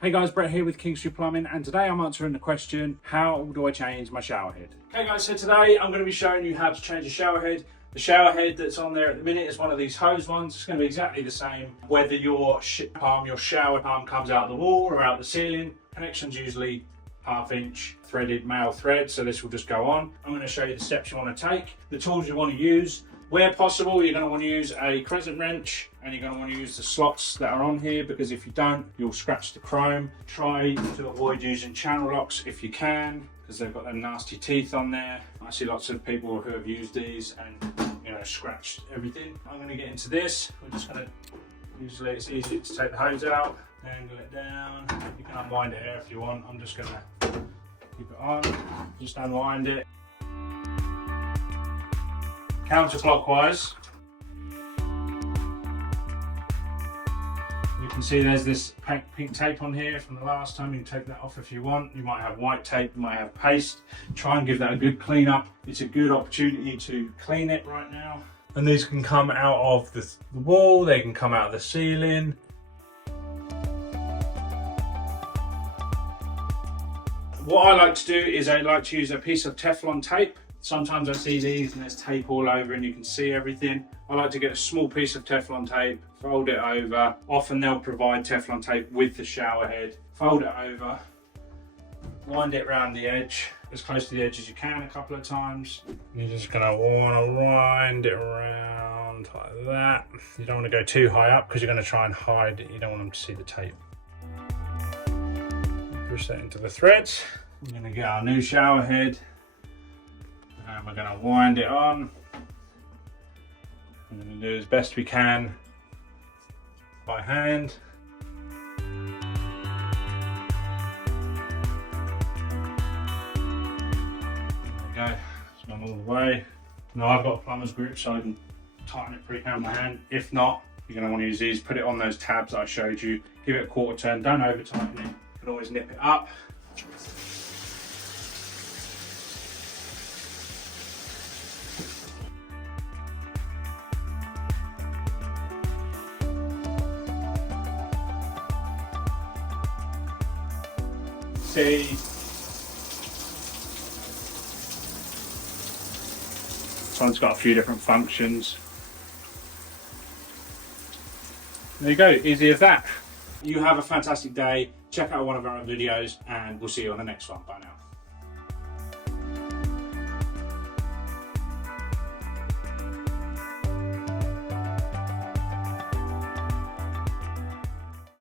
Hey guys, Brett here with Kingstree Plumbing, and today I'm answering the question, how do I change my shower head? Okay guys, so today I'm going to be showing you how to change a shower head. The shower head that's on there at the minute is one of these hose ones. It's going to be exactly the same whether your shower arm comes out of the wall or out the ceiling. Connection's usually 1/2 inch threaded male thread, so this will just go on. I'm going to show you the steps you want to take, the tools you want to use. Where possible, you're going to want to use a crescent wrench, and you're going to want to use the slots that are on here, because if you don't, you'll scratch the chrome. Try to avoid using channel locks if you can, because they've got them nasty teeth on there. I see lots of people who have used these and scratched everything. I'm going to get into this. We're just going to, usually it's easy to take the hose out, angle it down. You can unwind it here if you want. I'm just going to keep it on, just unwind it. Counterclockwise. You can see there's this pink tape on here from the last time. You can take that off if you want. You might have white tape, you might have paste. Try and give that a good clean up. It's a good opportunity to clean it right now. And these can come out of the wall, they can come out of the ceiling. What I like to do is I like to use a piece of Teflon tape. Sometimes I see these and there's tape all over and you can see everything. I like to get a small piece of Teflon tape, fold it over. Often they'll provide Teflon tape with the shower head. Fold it over, wind it around the edge, as close to the edge as you can a couple of times. You're just gonna wanna wind it around like that. You don't wanna go too high up because you're gonna try and hide it. You don't want them to see the tape. Push that into the threads. We're gonna get our new shower head. And we're going to wind it on. We're going to do as best we can by hand. There we go, it's gone all the way. Now I've got a plumber's grip so I can tighten it pretty down my hand. If not, you're going to want to use these, put it on those tabs that I showed you, give it a quarter turn, don't over tighten it. You can always nip it up. See, this one's got a few different functions. There you go, easy as that. You have a fantastic day. Check out one of our videos and we'll see you on the next one. Bye now.